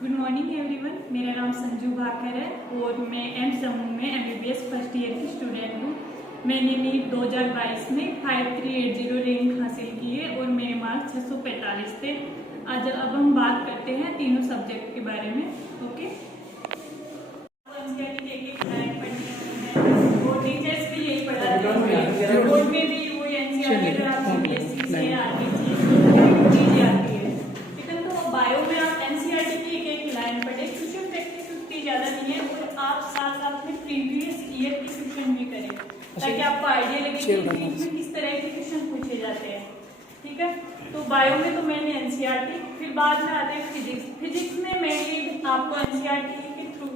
Good morning everyone, मेरा नाम संजू भाकर है और मैं एम्स जम्मू में MBBS फर्स्ट ईयर की स्टूडेंट हूँ। मैंने नीट 2022 में 5380 रैंक हासिल की है और मेरे मार्क्स 645 थे। आज अब हम बात करते हैं तीनों सब्जेक्ट के बारे में। ओके, और टीचर्स भी यही पढ़ाते हैं, बोर्ड में भी वही एनसीईआरटी आती है। बायो में आप एनसीईआरटी की एक लाइन पढ़े, क्वेश्चन प्रैक्टिस उतनी ज्यादा नहीं है और आप साथ साथ में प्रीवियस ईयर के क्वेश्चन भी करें ताकि आपको आइडिया लगे कि इसमें किस तरह के क्वेश्चन पूछे जाते हैं। ठीक है, तो बायो में तो मैंने एनसीईआरटी, फिर बाद में आते हैं फिजिक्स में मेनली आपको एनसीईआरटी के थ्रू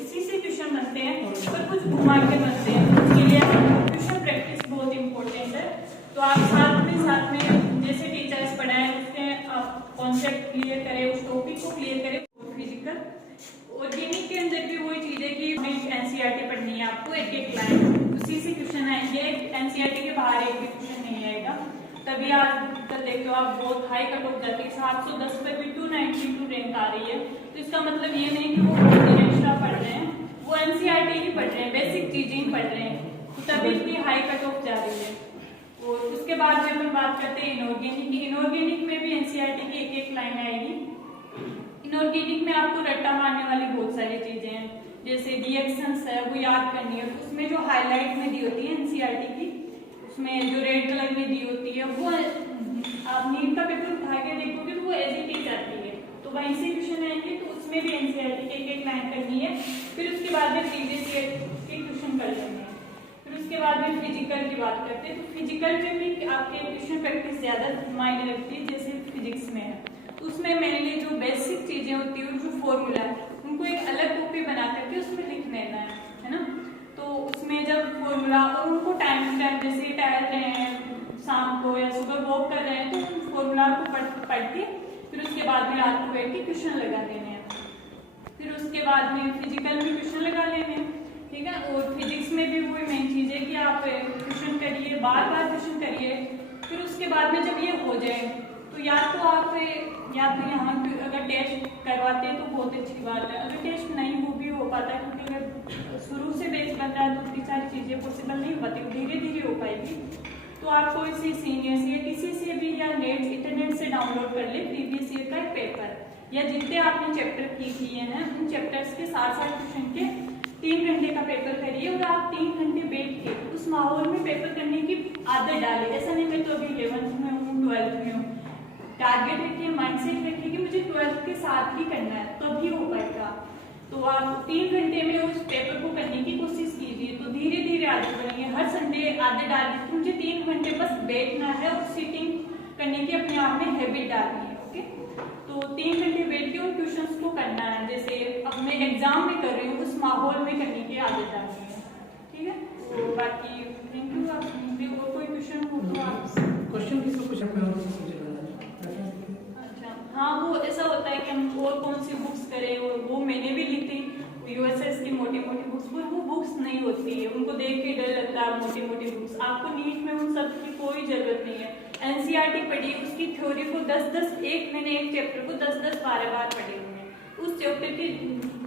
उसी से क्वेश्चन बनते हैं पर कुछ घुमा के बनते हैं, उसके लिए क्वेश्चन प्रैक्टिस बहुत इंपॉर्टेंट है। तो आप साथ में जैसे टीचर्स पढ़ाएं उसके आप कॉन्सेप्ट क्लियर करें, उस टॉपिक को क्लियर करें। फिजिकल ऑर्गेनिक के अंदर भी वही चीज है कि एनसीईआरटी पढ़नी है आपको, एक एक लाइन उसी से क्वेश्चन आएंगे, एनसीईआरटी के बाहर एक भी क्वेश्चन नहीं आएगा। तभी आजकल देखो आप बहुत हाई कट ऑफ जाती है, 710 पर भी 292 रैंक आ रही है। तो इसका मतलब ये नहीं कि वो एक्स्ट्रा पढ़ रहे हैं, वो एनसीईआरटी ही पढ़ रहे हैं, बेसिक चीजें ही पढ़ रहे हैं, तो तभी इतनी हाई कट ऑफ जा रही है। और उसके बाद में अपन बात करते हैं इनऑर्गेनिक की। इनऑर्गेनिक में भी एनसीईआरटी की एक एक लाइन आएगी। इनऑर्गेनिक में आपको रट्टा मारने वाली बहुत सारी चीजें हैं, जैसे रिएक्शंस है वो याद करनी है। उसमें जो हाईलाइट में दी होती है एनसीईआरटी की, उसमें जो रेड कलर में दी होती है वो आप नीट का पेपर उठा के देखोगे तो वो एज इट इज आती है, तो वहीं से क्वेश्चन आएंगे। तो उसमें भी एनसीईआरटी की एक एक लाइन करनी है। फिर उसके बाद में प्रीवियस ईयर के क्वेश्चन कर लेंगे। फिर उसके बाद में फिजिकल की बात करते हैं, तो फिजिकल में भी आपके क्वेश्चन प्रैक्टिस ज्यादा मायने रखती है, जैसे फिजिक्स में है तो उसमें मेनली जो बेसिक चीजें होती है, जो फॉर्मूला है उनको एक अलग कॉपी बना करके उसमें लिख लेना है ना। तो उसमें जब फॉर्मूला और उनको टाइम टू टाइम, जैसे टहल रहे हैं शाम को या सुबह वॉक कर रहे हैं, तो फॉर्मूला को पढ़ के फिर उसके बाद में रात को बैठ के क्वेश्चन लगा लेने हैं। फिर उसके बाद में फिजिकल में क्वेश्चन लगा लेने हैं, ठीक है। और फिजिक्स में भी वही मेन चीज है कि आप क्वेश्चन करिए, बार बार क्वेश्चन करिए। फिर उसके बाद में जब ये हो जाए तो या तो यहाँ अगर टेस्ट करवाते हैं तो बहुत अच्छी बात है, अगर टेस्ट नहीं वो भी हो पाता है, क्योंकि अगर शुरू से बेस बन रहा है तो इतनी सारी चीजें पॉसिबल नहीं होती, धीरे धीरे हो पाएगी। तो आप कोई सी सीनियर से या किसी से भी या नेट इंटरनेट से डाउनलोड कर ले प्रीवियस ईयर का एक पेपर, या जितने आपने चैप्टर किए हैं उन चैप्टर्स के साथ साथ क्वेश्चन के 3 घंटे का पेपर करिए और आप 3 घंटे बैठ के उस माहौल में पेपर करने की आदत डालिए। ऐसा नहीं मैं तो अभी 11th में हूँ, 12th में हूँ, टारगेट रखिए, माइंडसेट रखिए कि मुझे 12th के साथ ही करना है, तभी हो पाएगा। तो आप 3 घंटे में उस पेपर को करने की कोशिश कीजिए, तो धीरे धीरे आदत बनेंगे। हर संडे आदत डालिए कि मुझे 3 घंटे बस बैठना है और सिटिंग करने की अपने आप में हैबिट डालनी है। ओके, तो 3 घंटे बैठ के उन क्वेश्चंस को करना है, जैसे अब मैं एग्जाम में कर रही हूँ उस माहौल में करने की आदत डालनी है, ठीक है। तो बाकी थैंक यू। आप और कोई क्वेश्चन हो तो आप क्वेश्चन किसको कुछ अच्छा, हाँ वो ऐसा होता है कि हम और कौन सी बुक्स करें, और वो मैंने भी ली थी यूएसएस की मोटी मोटी बुक्स, पर वो बुक्स नहीं होती है, उनको देख के डर लगता है मोटी मोटी बुक्स। आपको नीट में उन सब की कोई जरूरत नहीं है। एनसीईआरटी पढ़िए, उसकी थ्योरी को 10-10 मैंने एक चैप्टर को 10-10 बार पढ़े हुए हैं। उस चैप्टर की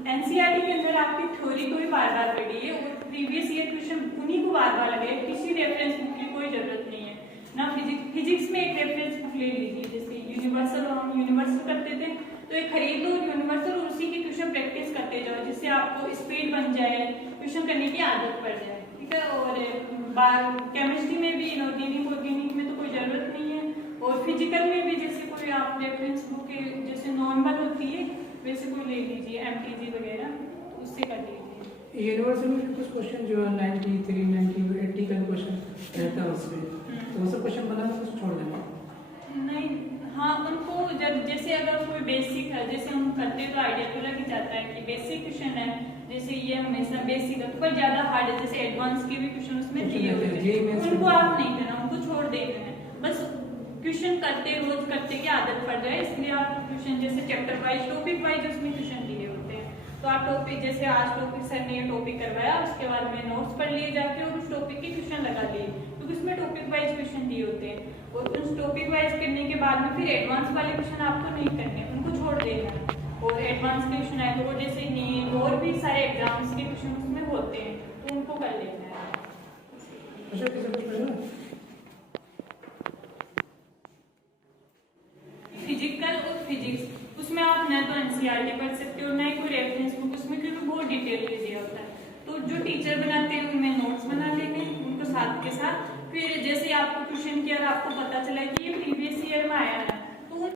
एनसीईआरटी के अंदर आपकी थ्योरी को भी बार बार पढ़िए और प्रीवियस ईयर क्वेश्चन उन्हीं को बार बार लगाइए, किसी रेफरेंस बुक की कोई जरूरत नहीं है ना। फिजिक्स में एक रेफरेंस बुक ले लीजिए, जैसे यूनिवर्सल, हम यूनिवर्सल करते थे तो एक खरीद लो यूनिवर्सल और उसी की क्वेश्चन प्रैक्टिस करते जाओ, जिससे आपको स्पीड बन जाए, क्वेश्चन करने की आदत पड़ जाए, ठीक है। और केमिस्ट्री में भी ऑर्गेनिक में तो कोई जरूरत नहीं है, और फिजिकल में भी जैसे कोई आप रेफरेंस बुक जैसे नॉर्मल होती है वैसे कोई ले लीजिए, MTG वगैरह, तो उससे कर लीजिए। यूनिवर्सल में कुछ क्वेश्चन जो 93, 90, 80 का क्वेश्चन रहता है उसमें, तो वो सब क्वेश्चन बनाना कुछ छोड़ देना नहीं। हाँ, उनको जब जैसे अगर कोई बेसिक है, जैसे हम करते हैं तो आइडिया तो लग ही जाता है कि बेसिक क्वेश्चन है, जैसे ये हमेशा बेसिक है, पर ज्यादा हार्ड है, जैसे एडवांस के भी क्वेश्चन उसमें दिए होते हैं, उनको आप नहीं करना, उनको छोड़ देना है। बस क्वेश्चन करते रोज करते की आदत पड़ जाए, इसलिए आप क्वेश्चन जैसे चैप्टर वाइज, टॉपिक वाइज उसमें क्वेश्चन दिए होते हैं, तो आप टॉपिक जैसे आज टॉपिक सर ने ये टॉपिक करवाया, उसके बाद में नोट्स पढ़ लिए जाके और उस टॉपिक के क्वेश्चन लगा लिए, क्योंकि उसमें टॉपिक वाइज क्वेश्चन दिए होते हैं। और उस टॉपिक वाइज करने के बाद में फिर एडवांस वाले क्वेश्चन आपको नहीं करने, उनको छोड़ देना। और एडवांस के क्वेश्चन आए तो जैसे नीट और भी सारे एग्जाम्स के क्वेश्चन उसमें होते हैं, तो उनको कर लेना है। अच्छा किसी को पढ़ना फिजिकल और फिजिक्स उसमें आप ना तो एनसीईआरटी पढ़ सकते हो ना ही कोई रेफरेंस बुक, उसमें क्योंकि बहुत डिटेल में दिया होता है। तो जो टीचर बनाते हैं